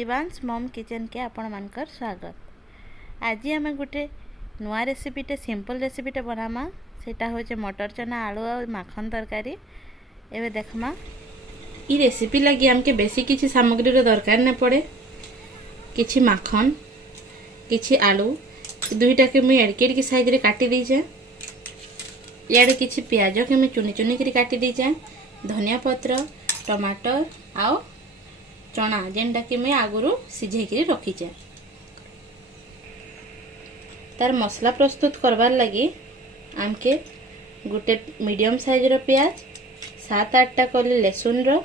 शिवांश मम किचन के आपण मानकर स्वागत। आज आम गोटे नुआ रेसिपीटे सिंपल रेसिपीटे बनामा। सेटा होचे मटर चना आलू और माखन तरकारी। एबे देखमा ई रेसिपी लगी हमके बेसी किछि सामग्री रो दरकार न पड़े। किछि माखन किछि आलू दुईटा के मैं एड़के एड़के साइज रे काटी दीचे। याडे किछि प्याज के मैं चुनी चुनी करी काटी दीचे। धनिया पत्र टमाटर आउ चना जेनटा कि मैं आगुरु सिझेकरी रखीचे। तार मसला प्रस्तुत करवार लगी आमके गोटे मीडियम साइज रो प्याज 7-8टा कली लहसुन रो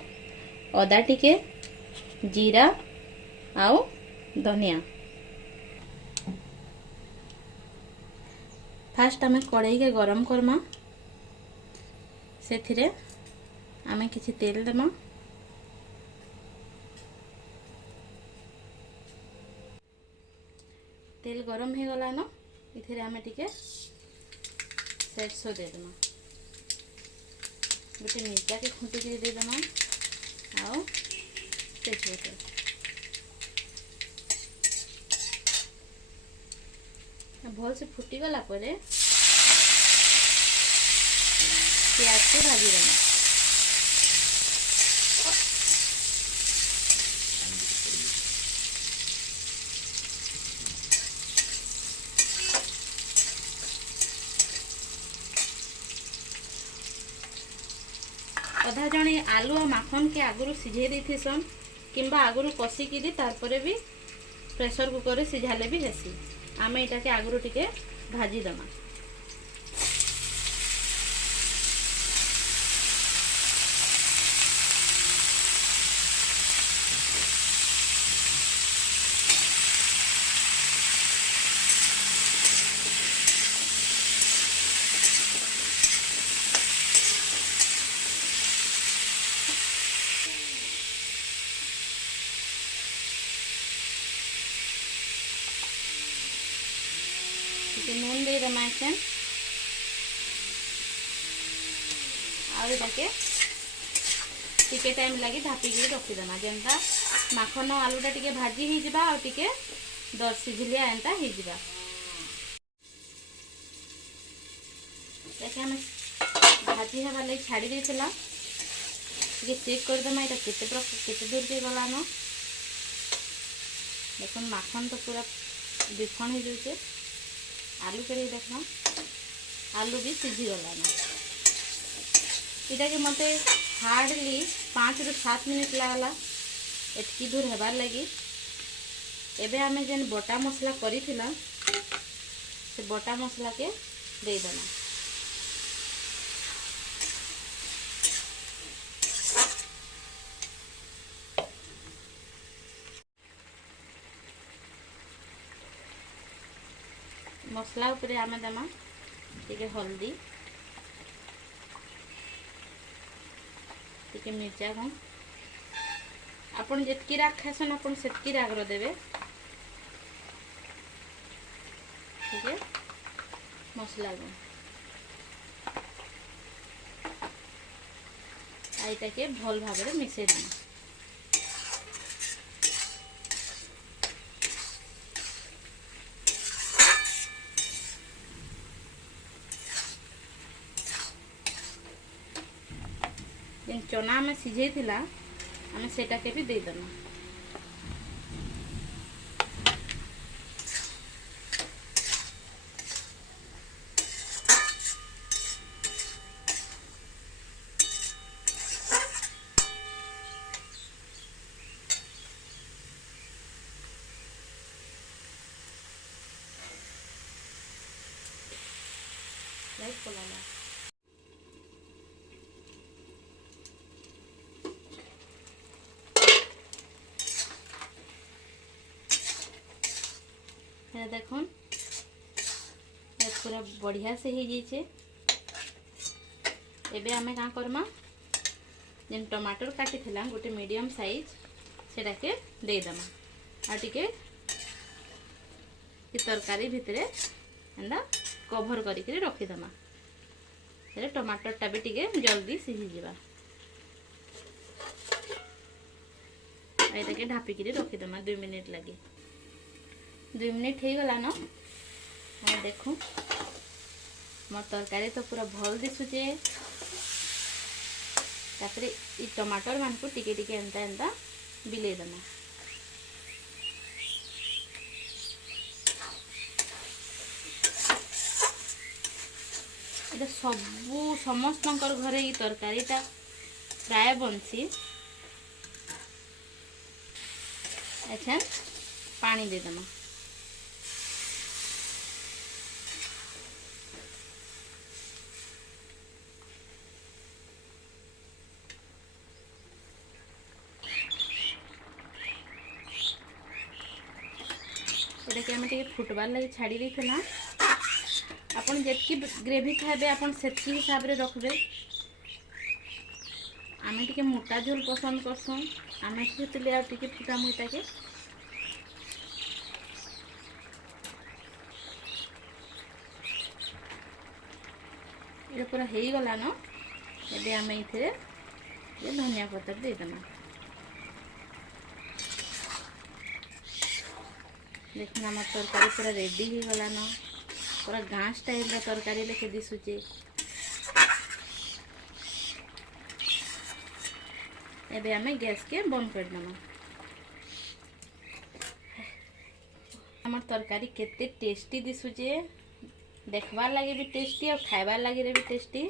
अदा टिके जीरा आउ धनिया। फास्ट आमे कड़ाई के गरम करमा। सेथिरे आमे किछि तेल देमा। तेल गरम हो गला न इथे आमे टिके सरसों दे देमा। गोटे मिर्चा के खुंटी के दे देमा आओ तेजपत्ता भल से फुटी गला परे प्याज को भाजी देना। अधा जने आलू और माखन के आगुरु सिझे देथे सन किंबा आगुरु कसी की तारपरे भी प्रेशर कुकर रे सिझाले भी हेसी। आमे एटा के आगुरु टिके भाजी दमा। नून दे दमा एखन आके टिके टाइम लगी ढापिकी रखी देमा। जेनता माखन आलूटा टिके भाजी ही जिबा और टिके दर सिझलिया एंता ही जिबा। देखे हम भाजी हेबा लई छाड़ी देथिला। टिके चेक कर देमा एटा केते दूर के गला न। देखन माखन तो पूरा बिफण हो जाउछे। आलू के देखना आलू भी सिझी गला ना। इटा के मते हार्डली 5 ରୁ 7 मिनट लागला एतकी दूर हेबार लगी। एबे आमे जेन बटा मसला करिथिला से बटा मसला के दे देना। मसला उपरे आमे देमा टिके हल्दी टिके मिर्चा गुण आपन जेतकी राग खासन आपन सेतकी राग रो देबे। ठीक है मसला गुण आइटा के भल भाबरे मिसे देना। चना में सिझे थिला हमें सेटा के भी दे देना। लाइक कोलाला देखन पूरा बढ़िया से ही जाइए। एबे आमे का करमा जेन टमाटर काटी थिला गोटे मीडियम साइज सेटा के दे दमा आ टिके तरकारी भितरे एंदा कवर करिके रखी दमा। से टमाटर टा भी टिके जल्दी सिझी जिबा। ये ढापिक रखीदमा 2 मिनिट लगे। 2 मिनिट हो गला न देखू मोर तरकारी तो पूरा भल दिशुचे। तापरे ई टमाटर मान को टिके टिके एंता एंता बिले देना। ये सबू समस्त घरे ये तरकारीटा प्राय बनसी। अच्छा पानी दे देमा। ये फुटबार लगे छाड़ी देना। आपन जेतकी ग्रेवी खाबे आपन सेतकी हिसाब रे रखबे। आमे टिके मोटा झोल पसंद करसुं। आमे सेतले आ टिके फुटा मुटा के ये पूरा हेई गला न। एबे आमे इथे ये धनिया पत्ता दे देना। देखना हमार तरकारी पूरा रेडी हो गला न। पूरा गाँ स्टाइल रा तरकारी लेके दिशुचे। एबे हमें गैस के बंद कर देना। हमार तरकारी केते टेस्टी दिशुचे। देखबार लगे भी टेस्टी और खाइबार लगे भी टेस्टी।